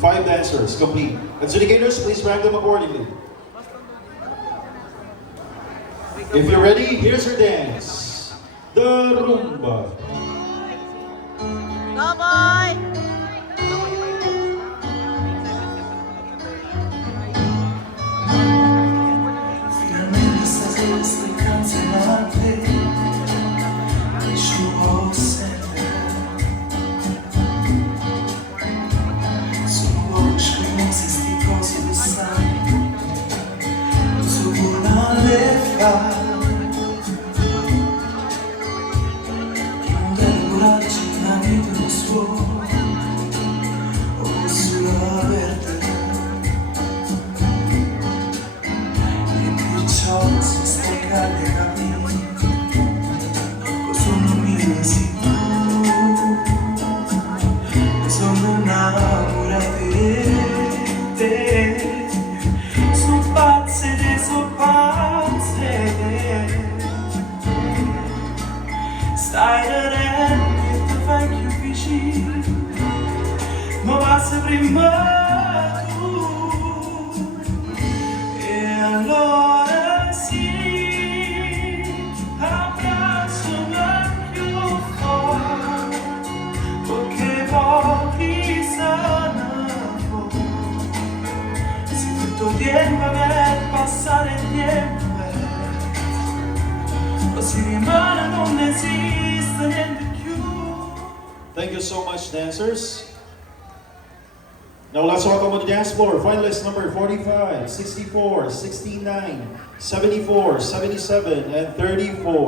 5 dancers, complete. Adjudicators, please rank them accordingly. If you're ready, here's your dance. The Rumba. Go, boy! Finalmente stasera cancellate il suo sette sua scienza sti cose lo sai su una le fa non deve curarci la vita del suo o sulla verde si stacca le capire sono mesi sono innamorate te sono pazze stai ridendo e ti fai più vicino ma passa prima tu e allora tiempo a ver pasar el tiempo o si rimane non esiste niente più. Thank you so much, dancers. Now let's welcome on the dance floor finalists number 45, 64, 69, 74, 77, and 34.